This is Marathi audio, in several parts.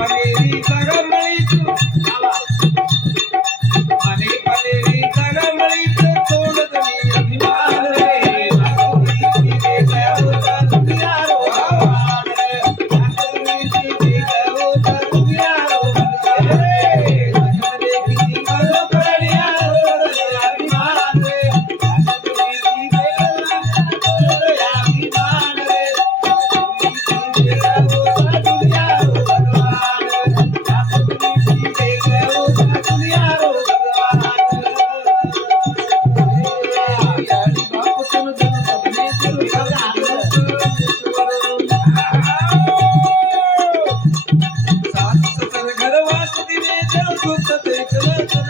पलेरी जागा मळीत माने पलेरी जागा मळीत तोडत मी अभिमान रे आकुरीची देगा होता दुनिया रो भगवान रे आकुरीची देगा होता दुनिया रो भगवान रे जगमने किती मग पडल्या अभिमान रे आकुरीची देगा होता अभिमान रे आकुरीची देगा होता दुनिया रो भगवान रे आकुरीची देगा होता दुनिया रो भगवान याडी बापूतून जन्मले सुरू सास ससर घर वास दिने जल सुख ते चल चल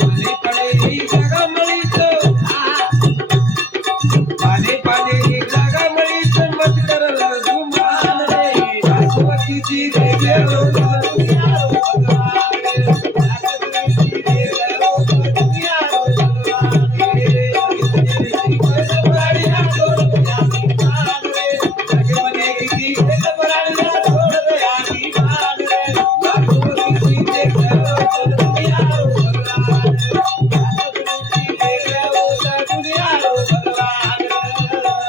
पाने पडे ही जागा मळीत पाने पाने ही जागा मळीत मत करल गुमान रे आसवतीची देगे होता दुनिया रो भगवान रे आसवतीची देगे होता दुनिया रो भगवान रे जगमने किती पराडिया तोड अभिमान रे जगमने किती पराडिया तोड अभिमान रे आसवतीची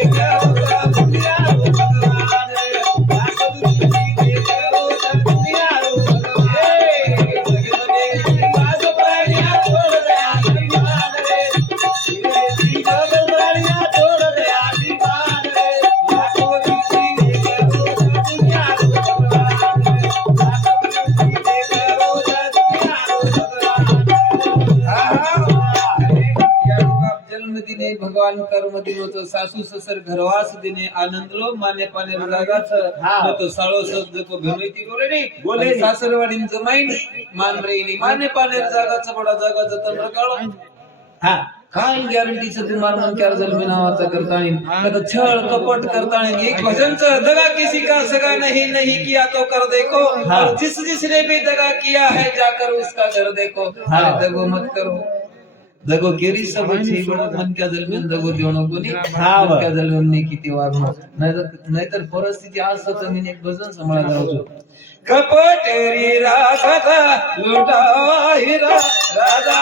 देगे होता दुनिया रो भगवान रे आसवतीची देगे होता दुनिया रो भगवान जन्मदिने भगवान कर्मदिन होतो सासू ससर घरवास दिने आनंद लो माने पाने रागाच तो साळो शब्द को घनैती बोले सासरवाडीन जमाईन मान रेली माने पाने जागाचा बडा जागा जतन रकाळ हा काय गॅरंटीचं तुम्हार मन क्या जन्म नावाचा करताणी आता छळ कपट करताणी एक भजनचं दगा किसी का सगा नहीं किया तो कर देखो और जिसने भी दगा किया है जाकर उसका घर देखो दगो मत करो दगो केरी सब छी मन क्या जन्म दगो देवणो कोणी मन क्या जन्म ने किती वागणो नाहीतर परिस्थिती असत मी एक भजन सांभाळा जाऊ कपटेरी राधा लुटा हिरा राधा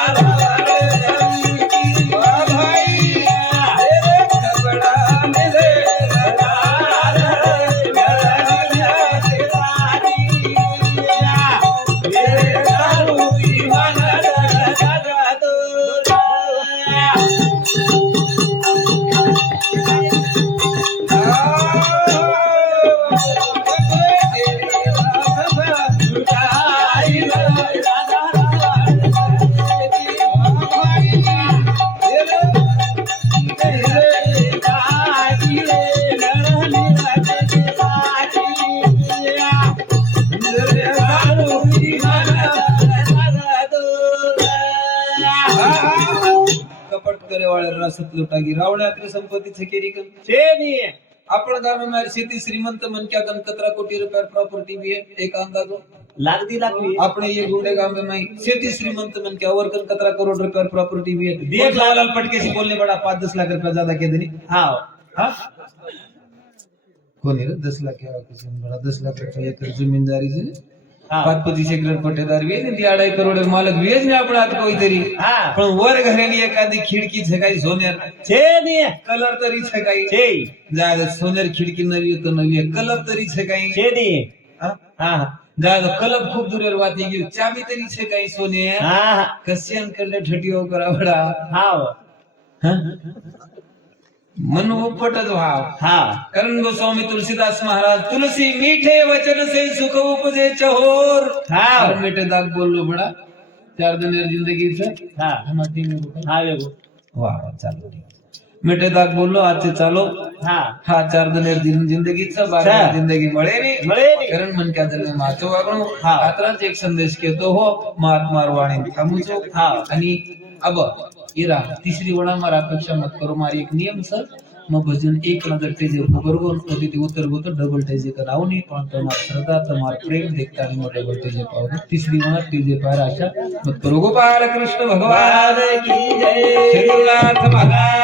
रसत लुटागी रावणात्री संपत्ती छकेरी कन छेनी आपण गाव में मारी शेती श्रीमंत मन क्या कन कतरा कोटी रुपया प्रॉपर्टी भी है एक अंदाजो लागदी अपने ये गुंडे गांव में माई शेती श्रीमंत मन क्या और कन कतरा करोड़ रुपया प्रॉपर्टी भी है देख लाल पटके से बोलने बड़ा 5-10 लाख रुपया ज्यादा के देनी हां हां कोनी रे 10 लाख क्या कुछ बड़ा 10 लाख रुपया एक जमींदारी से 5-25 एकड़ पट्टेदार भी ने 2.5 करोड़ मालक भी है આપણે આત કોઈ તરી પણ વર ઘરેની એકાદી ખીડકી છકાઈ સોનેર છે ને કલર તરી છકાઈ છે જા સોનેર ખીડકી નવી તો નવી કલર તરી છકાઈ છે ને હા જા કલબ ખૂબ દૂર વાતી ગયું ચાબી તરી છકાઈ સોને હા કસ્યન કરલે ઠટીઓ કરાવડા હા मन उपट भाव हाँ करण गोस्वामी तुलसीदास महाराज तुलसी मीठे वचन से सुख उपजे चहोर हाँ और मीठे दाग बोल लो बड़ा 4 दिन जिंदगी से हाँ हाँ वाह चलो मीठे दाग बोल लो आज से चलो હા 4 દિન જિંદગી છે 12 જિંદગી મળે નહીં કરણ મન કે અંદર માતો વાગણો આતરાજ એક સંદેશ કેતો હો મહાત્મા વાણી થામું છું आणि अब इरा तिसरी वळा मारा अपेक्षा मत करो मारी एक नियम सर मग भजन एक नजर तेजे बरोबर होती ते उत्तर होतं डबल तेजे कराव नाही पण तुम्हाला श्रद्धा तुम्हाला प्रेम देखता आणि मग डबल तेजे पाव तिसरी वळा तेजे पार आशा मत करो गोपाल कृष्ण भगवान की जय श्रीनाथ महाराज